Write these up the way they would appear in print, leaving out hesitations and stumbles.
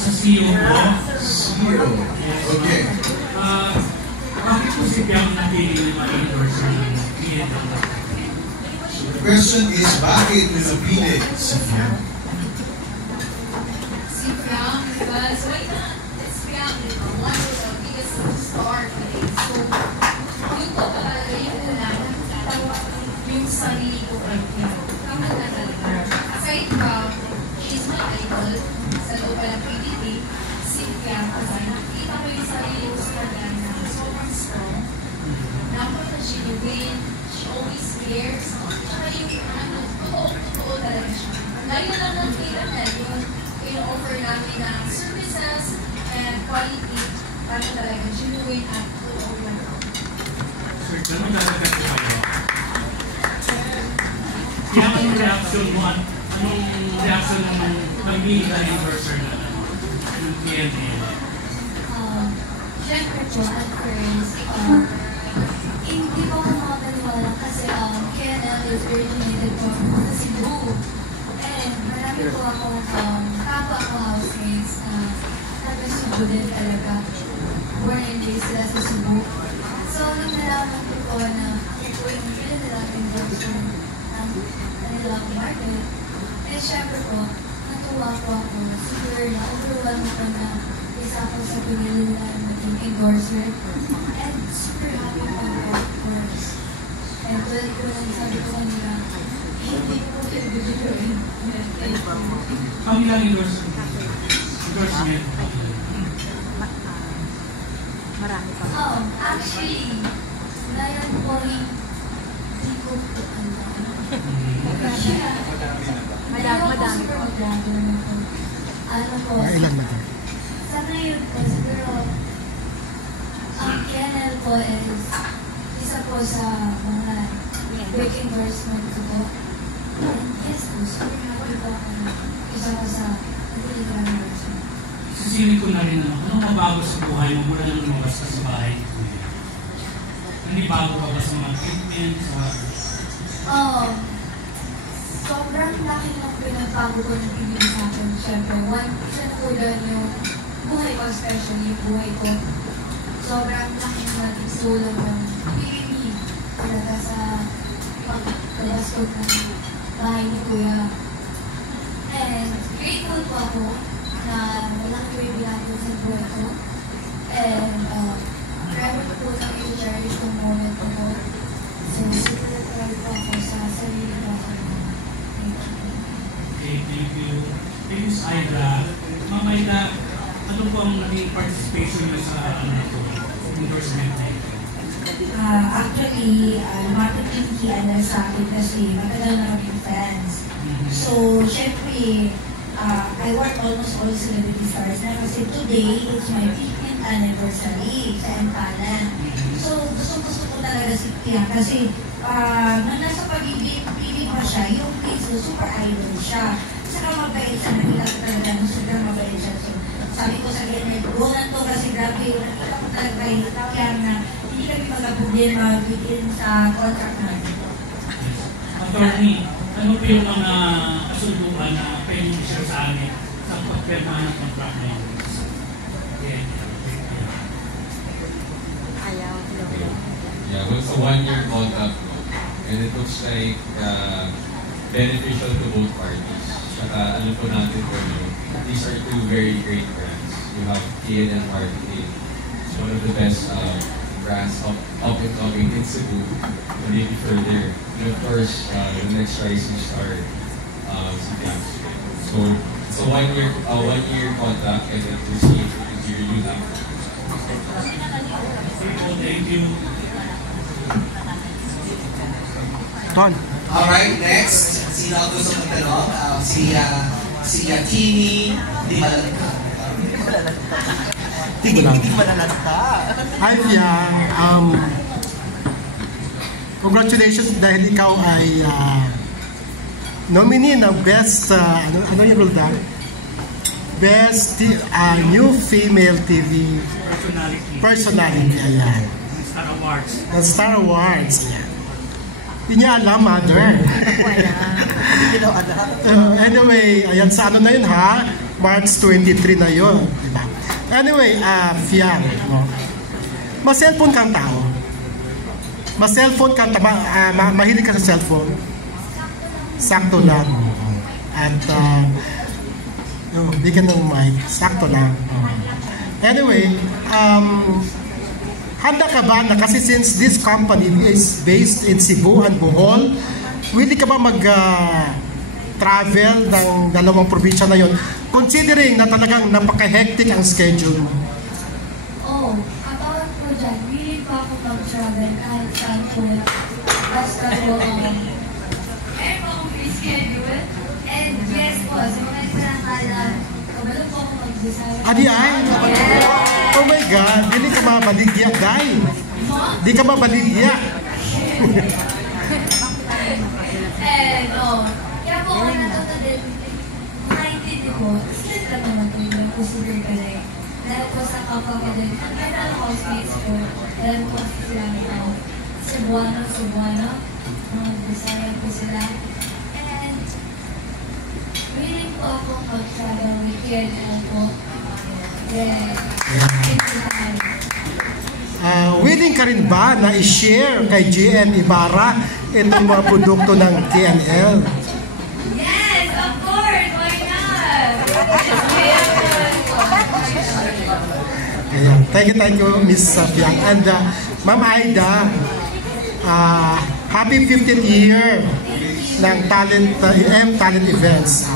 Sa CEO po. CEO. Okay. Bakit po si Piang napili ni ma-endorse ng PNL? The question is, bakit napili si Piang? Si Piang, because it's Piang, one of the biggest star today. So, yun po talaga yung una, yung sarili ko kay Piang. Kami na talaga. Aside from, she's my idol sa loob ng PDP, si Piang, kasi nakita ko yung sarili ko sa kanya na sobrang strong. Napaka-genuine, she always cares. Tsaka yung totoo talaga siya. Ngayon lang nakita na yung offer namin ng services and quality, ano talaga, genuine at totoo lang. Sir, gano'n talaga po kayo? Kaya anong reaction mo at anong reaction ng pag-ibig na endorser na ng PNL? Siyempre po, at first, hindi po ako makapaniwala kasi KNL is originated po sa Cebu. And marami po akong kapwa ko housemates na taga-Cebu din talaga. Born and raised sila sa Cebu. So, nung nalaman ko po na ito yung pinanilang endorser ng kanilang market, eh syempre po, natuwa po ako. Super na-overwhelm ako na isa ako sa pinili nila maging endorser. And super happy po ako, of course. And tulad ko lang sabi ko kanila, hindi ko pinag-bibigawin. Kami lang endorsement. Marami pa. Actually, ngayon po hindi ko po Madami po. Ano po? Ilan na tayo? Sa ngayon po, siguro, ang KNL po is isa po sa mga big endorsement ko po. And yes po, super happy po ako na isa po sa nagiligang endorsement. Sisili ko na rin naman, anong mabago sa buhay mo mula nang lumabas ka sa bahay? Hindi bago ka ba sa mga treatment? Sobrang laki ng pinagbago ko ng pinili sa akin. Siyempre, isa na po doon yung buhay ko, especially yung buhay ko. Sobrang laki ng nagsulong ng PDP talaga sa paglalabas ko ng bahay ni Kuya. And grateful po ako na walang iwibilang ko sa buhay ko. And forever po nang i-cherish yung moment ko po. So, super proud po ako sa sarili ko. Okay, thank you. Miss Ida, Mamayda, ano po ang naging participation niyo sa endorsement na ito? Actually, marketing key sa akin kasi matagal na kami fans. So, syempre, I work almost all celebrity stars na kasi today, it's my 15th anniversary sa Empalan. So, gusto ko talaga si Tia kasi nung nasa pag-ibig pa siya, yung piso, super idol siya. Saka mabait siya, nakita ko talaga na super mabait siya. So, sabi ko sa ganyan, go na to kasi grabe, nakita ko talaga kaya na hindi kami magka-problema within sa contract natin. Attorney, ano po yung mga kasunduan na pwede i-share sa amin sa pagpirmahan ng contract na yun? Yeah, well, it's a one-year contract, and it looks like beneficial to both parties. Saka alam po natin po, these are two very great brands. You have KNL Marketing. It's one of the best brands up and coming in Cebu, and maybe further. And of course, the next rising star, si Piang. So it's a one-year contract, and then we'll see if we can review that. Thank you. Ton. Alright, next. Sino ang gusto mong tanong? Si Tini Di Malalanta. Tigil lang. Hi, Piang. Congratulations dahil ikaw ay nominee ng Best, ano yung role dahil? Best New Female TV Personality. Ayan. Star Awards. Ng Star Awards. Ayan. Hindi niya alam, mother. Anyway, ayan sa ano na yun ha. March 23 na yon, di ba? Anyway, Fiang, no? Ma-cellphone kang tao. Ma-cellphone kang mahilig ka sa cellphone. Sakto lang. At di ka ng mic. Sakto lang. Anyway, handa ka ba na kasi since this company is based in Cebu and Bohol, willing ka ba mag-travel ng dalawang probinsya na yon? Considering na talagang napaka-hectic ang schedule mo. Oh, about po dyan, willing pa ako mag-travel kahit saan po. Basta po, meron po akong free schedule. And yes po, sa mga pinakala, kabalo po ako mag-design. Adi ay? Oh my God, hindi ka mabaligya, Day. Di ka mabaligya. And, kaya po ako natuto din, makaintindi po, student lang naman po yung super galing. Dahil po sa kapwa ko din, ang kaya ng housemates ko, dahil po sila Cebuano, mga Bisaya po sila. And, willing po ako mag-travel weekend po. Yeah. Willing ka rin ba na i-share kay GM Ibarra itong mga produkto ng TNL? Yes, of course! Why not? Ayan. Thank you, Miss Fiang. And Ma'am Aida, happy 15th year ng Talent Events.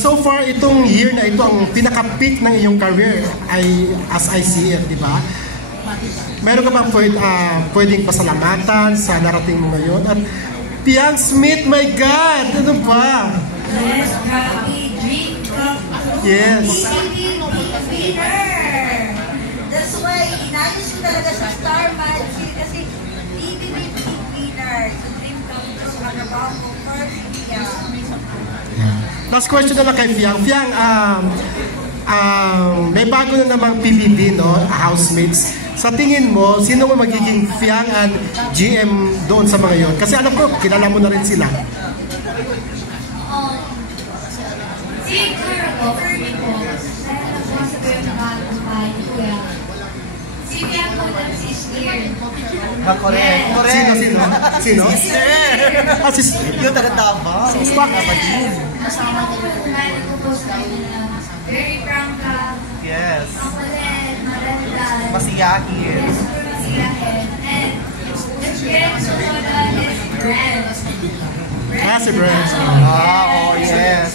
So far, itong year na ito, ang pinaka-peak ng iyong career ay as I see it, di ba? Meron ka bang pwedeng pasalamatan sa narating mo ngayon? At Fiang Smith, my God! Ano ba? Yes, happy dream come true. Yes. Winner! That's why, inayos ko talaga sa Star Magic kasi BBB winner. So, dream come true. Ang trabaho ko first year. Last question na lang kay Fiang. Fiang, may bago na namang PBB, no? Housemates. Sa tingin mo, sino mo magiging Fiang and GM doon sa mga yon? Kasi alam ko, kilala mo na rin sila. Siguro po, for me po, dahil nagpasa ko yung bagong bahay ni Kuya. Si Fiang po ng sister. Sino? Sister. Yung taga-Davao. Nakita ko po yung galing ko po sa kanila. Very prangka. Yes. Makulit, malandan. Masiyahin. Yes, super masiyahin. And the friends ko po na is Brand. Si Brent. Oh, yes.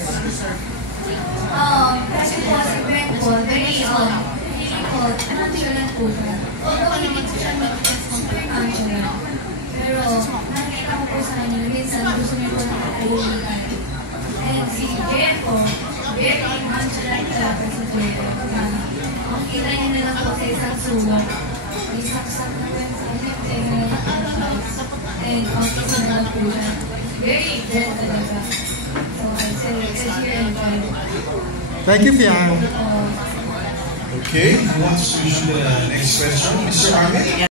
Kasi po si Brent po, very hindi po, nonchalant po siya. Although hindi po siya super nonchalant. Pero nakita ko po sa kanya, minsan gusto niya po nakakalimutan. And si Jen po, very nonchalant siya kasi Jen. Ang kita niya na lang po sa isang suwak. May saksak na rin sa kanya. And okay sa naman po siya. Very Jen talaga. So I'd say it's here and there. Thank you, Fiang. Okay, who wants to issue the next question? Mr. Armin?